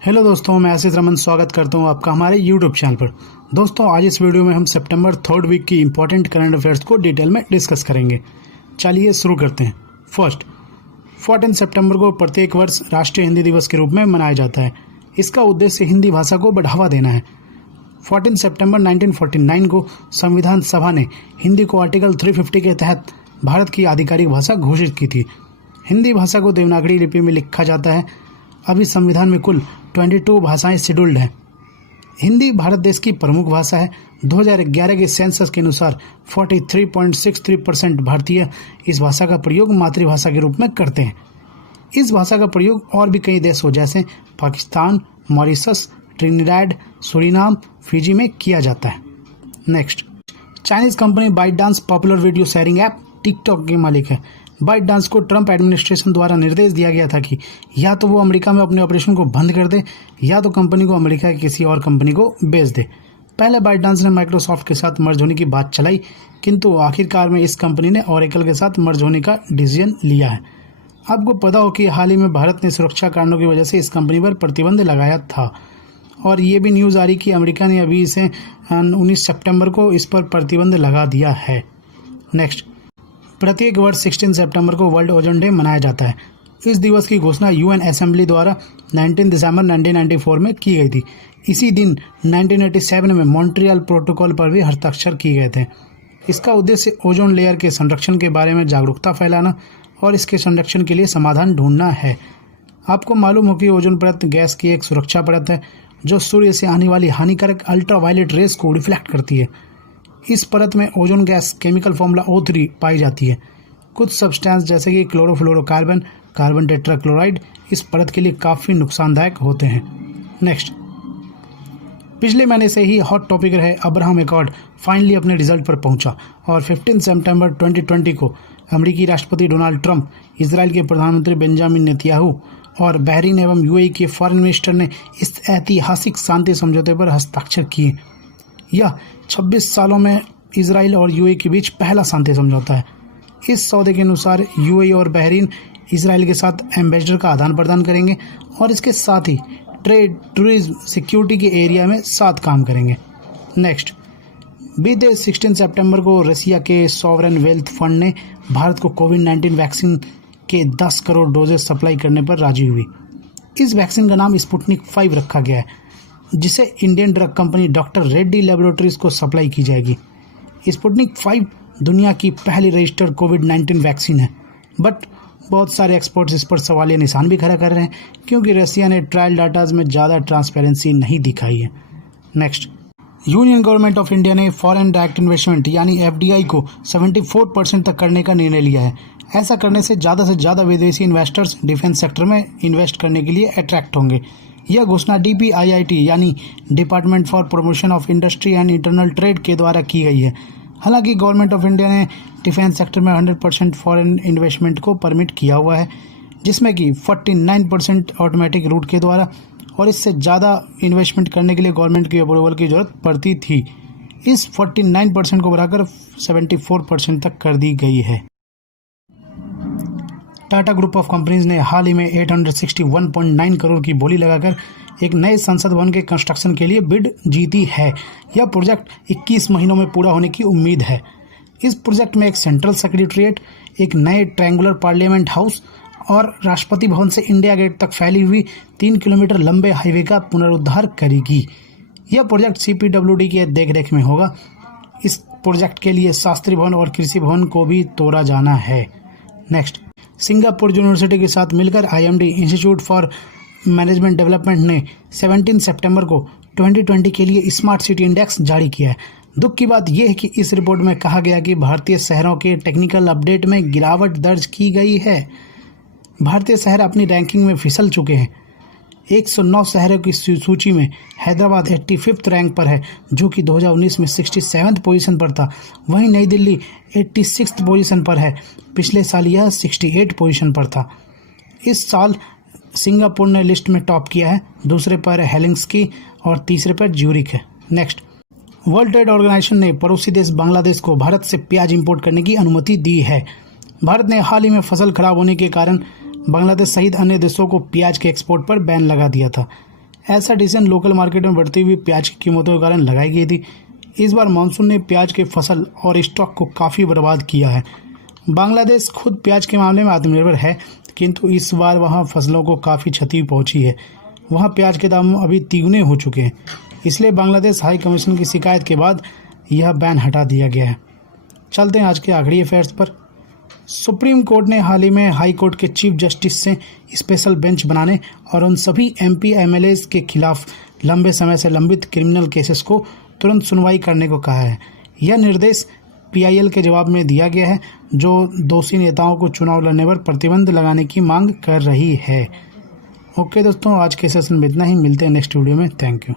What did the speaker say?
Hello दोस्तों, मैं आशीष रमन स्वागत करता हूं आपका हमारे यूट्यूब चैनल पर। दोस्तों, आज इस वीडियो में हम सितंबर थर्ड वीक की इंपॉर्टेंट करंट अफेयर्स को डिटेल में डिस्कस करेंगे। चलिए शुरू करते हैं। फर्स्ट, 14 सितंबर को प्रत्येक वर्ष राष्ट्रीय हिंदी दिवस के रूप में मनाया जाता है। इसका उद्देश्य हिंदी भाषा को बढ़ावा देना है। 14 सितंबर 1949 को संविधान सभा ने हिंदी को आर्टिकल 350 के तहत भारत की आधिकारिक भाषा घोषित की थी। हिंदी भाषा को देवनागरी लिपि में लिखा जाता है। अभी संविधान में कुल 22 भाषाएं शेड्यूल्ड हैं। हिंदी भारत देश की प्रमुख भाषा है। 2011 के सेंसस के अनुसार 43.63% भारतीय इस भाषा का प्रयोग मातृभाषा के रूप में करते हैं। इस भाषा का प्रयोग और भी कई देशों जैसे पाकिस्तान, मॉरिशस, ट्रिनिडैड, सूरीनाम, फिजी में किया जाता है। Next, Chinese company ByteDance popular video sharing app TikTok के मालिक है। बाइटडांस को ट्रंप एडमिनिस्ट्रेशन द्वारा निर्देश दिया गया था कि या तो वो अमेरिका में अपने ऑपरेशन को बंद कर दे या तो कंपनी को अमेरिका की किसी और कंपनी को बेच दे। पहले बाइटडांस ने माइक्रोसॉफ्ट के साथ मर्ज होने की बात चलाई, किंतु आखिरकार में इस कंपनी ने ओरेकल के साथ मर्ज होने का डिसीजन लिया है। आपको पता हो कि हाल ही में भारत ने सुरक्षा कारणों की वजह से इस कंपनी पर प्रतिबंध लगाया था और ये भी न्यूज़ आ रही कि अमेरिका ने अभी इसे 19 सितंबर को इस पर प्रतिबंध लगा दिया है। नेक्स्ट, प्रत्येक वर्ष 16 सितंबर को वर्ल्ड ओजोन डे मनाया जाता है। इस दिवस की घोषणा यूएन असेंबली द्वारा 19 दिसंबर 1994 में की गई थी। इसी दिन 1987 में मॉन्ट्रियल प्रोटोकॉल पर भी हस्ताक्षर किए गए थे। इसका उद्देश्य ओजोन लेयर के संरक्षण के बारे में जागरूकता फैलाना और इसके संरक्षण के लिए समाधान ढूंढना है। आपको मालूम हो कि ओजोन परत गैस की एक सुरक्षा परत है जो सूर्य से आने वाली हानिकारक अल्ट्रावायलेट रेस को रिफ्लेक्ट करती है। इस परत में ozone gas chemical formula O3 पाई जाती है। कुछ सब्सटेंस जैसे कि क्लोरोफ्लोरोकार्बन, कार्बन टेट्राक्लोराइड इस परत के लिए काफ़ी नुकसानदायक होते हैं। नेक्स्ट, पिछले महीने से ही हॉट टॉपिक रहे अब्राहम एकॉर्ड फाइनली अपने रिजल्ट पर पहुंचा और 15 सितंबर 2020 को अमेरिकी राष्ट्रपति डोनाल्ड ट्रंप, इजराइल के प्रधानमंत्री बेंजामिन नेतन्याहू और बहरीन एवं यूएई के फॉरेन मिनिस्टर ने इस ऐतिहासिक शांति समझौते पर हस्ताक्षर किए। यह 26 सालों में इजराइल और यूएई के बीच पहला शांति समझौता है। इस सौदे के अनुसार यूएई और बहरीन इजराइल के साथ एम्बेसडर का आदान प्रदान करेंगे और इसके साथ ही ट्रेड, टूरिज्म, सिक्योरिटी के एरिया में साथ काम करेंगे। नेक्स्ट, बीते 16 सितंबर को रसिया के सॉवरेन वेल्थ फंड ने भारत को कोविड-19 वैक्सीन के 10 करोड़ डोजेस सप्लाई करने पर राजी हुई। इस वैक्सीन का नाम स्पुतनिक 5 रखा गया है, जिसे Indian drug company doctor Reddy laboratories को सप्लाई की जाएगी। स्पुतनिक 5 दुनिया की पहली रजिस्टर्ड कोविड-19 वैक्सीन है, बट बहुत सारे एक्सपर्ट्स इस पर सवालिया निशान भी खड़ा कर रहे हैं क्योंकि रसिया ने ट्रायल डाटाज में ज़्यादा ट्रांसपेरेंसी नहीं दिखाई है। Next, union government of India ने फॉरेन डायरेक्ट इन्वेस्टमेंट यानी FDI को 74% तक करने का निर्णय लिया है। ऐसा करने से ज़्यादा विदेशी इन्वेस्टर्स डिफेंस सेक्टर में इन्वेस्ट करने के लिए अट्रैक्ट होंगे। यह घोषणा DPIIT यानी department for promotion of industry and internal trade के द्वारा की गई है। हालांकि गवर्नमेंट ऑफ इंडिया ने डिफेंस सेक्टर में 100% फॉरेन इन्वेस्टमेंट को परमिट किया हुआ है, जिसमें कि 49% ऑटोमेटिक रूट के द्वारा, और इससे ज़्यादा इन्वेस्टमेंट करने के लिए गवर्नमेंट की अप्रूवल की जरूरत पड़ती थी। इस 49% को बढ़ाकर 74% तक कर दी गई है। टाटा ग्रुप ऑफ कंपनीज ने हाल ही में 861.9 करोड़ की बोली लगाकर एक नए संसद भवन के कंस्ट्रक्शन के लिए बिड जीती है। यह प्रोजेक्ट 21 महीनों में पूरा होने की उम्मीद है। इस प्रोजेक्ट में एक सेंट्रल सेक्रेटेरिएट, एक नए ट्रायंगुलर पार्लियामेंट हाउस और राष्ट्रपति भवन से इंडिया गेट तक फैली हुई 3 किलोमीटर लंबे हाईवे का पुनरुद्धार करेगी। यह प्रोजेक्ट CPWD के देखरेख में होगा। इस प्रोजेक्ट के लिए शास्त्री भवन और कृषि भवन को भी तोड़ा जाना है। नेक्स्ट, सिंगापुर यूनिवर्सिटी के साथ मिलकर IMD institute for management development ने 17 सितंबर को 2020 के लिए स्मार्ट सिटी इंडेक्स जारी किया है। दुख की बात यह है कि इस रिपोर्ट में कहा गया कि भारतीय शहरों के टेक्निकल अपडेट में गिरावट दर्ज की गई है। भारतीय शहर अपनी रैंकिंग में फिसल चुके हैं। 109 शहरों की सूची में हैदराबाद 85th रैंक पर है, जो कि 2019 में 67th पोजीशन पर था। वहीं नई दिल्ली 86th पोजीशन पर है। पिछले साल यह 68 पोजीशन पर था। इस साल सिंगापुर ने लिस्ट में टॉप किया है। दूसरे पर हेलिंग्सकी और तीसरे पर ज्यूरिक है। नेक्स्ट, वर्ल्ड ट्रेड ऑर्गेनाइजेशन ने पड़ोसी देश बांग्लादेश को भारत से प्याज इंपोर्ट करने की अनुमति दी है। भारत ने हाल ही में फसल खराब होने के कारण बांग्लादेश सहित अन्य देशों को प्याज के एक्सपोर्ट पर बैन लगा दिया था। ऐसा डिसीजन लोकल मार्केट में बढ़ती हुई प्याज की कीमतों के कारण लगाई गई थी। इस बार मानसून ने प्याज के फसल और स्टॉक को काफ़ी बर्बाद किया है। बांग्लादेश खुद प्याज के मामले में आत्मनिर्भर है, किंतु इस बार वहाँ फसलों को काफ़ी क्षति पहुँची है। वहाँ प्याज के दाम अभी तिगुने हो चुके हैं। इसलिए बांग्लादेश हाई कमीशन की शिकायत के बाद यह बैन हटा दिया गया है। चलते हैं आज के आखिरी अफेयर्स पर। सुप्रीम कोर्ट ने हाल ही में हाई कोर्ट के चीफ जस्टिस से स्पेशल बेंच बनाने और उन सभी MP MLAs के खिलाफ लंबे समय से लंबित क्रिमिनल केसेस को तुरंत सुनवाई करने को कहा है। यह निर्देश PIL के जवाब में दिया गया है, जो दोषी नेताओं को चुनाव लड़ने पर प्रतिबंध लगाने की मांग कर रही है। ओके दोस्तों, आज के सेशन में इतना ही। मिलते हैं नेक्स्ट वीडियो में। Thank you.